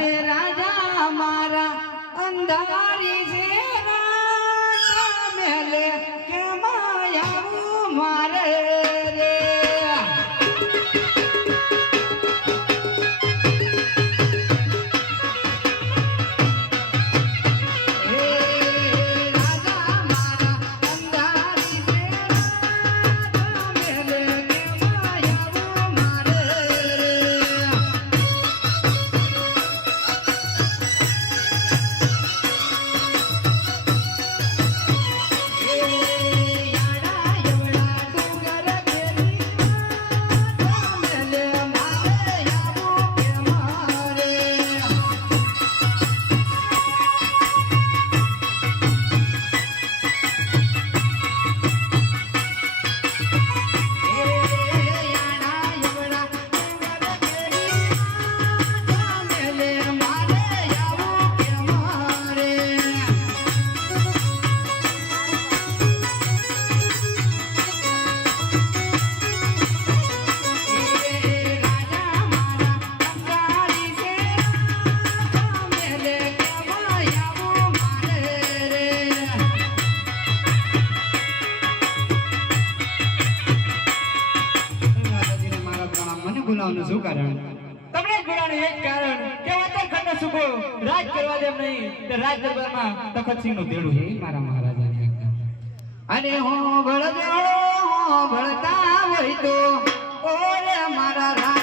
અરે રાજા મારા અંધારી છે રાત મેલે કેમ આવું મારે રે શું કારણ તમને ગુણાનું એક કારણ કે વતનખંડ સુખો રાજ કરવા દેમ નહીં તે રાજ દરબારમાં તખતસિંહ નું દેડું હે મારા મહારાજાની આજ્ઞા અરે હો ભળતા હોય તો ઓરે મારા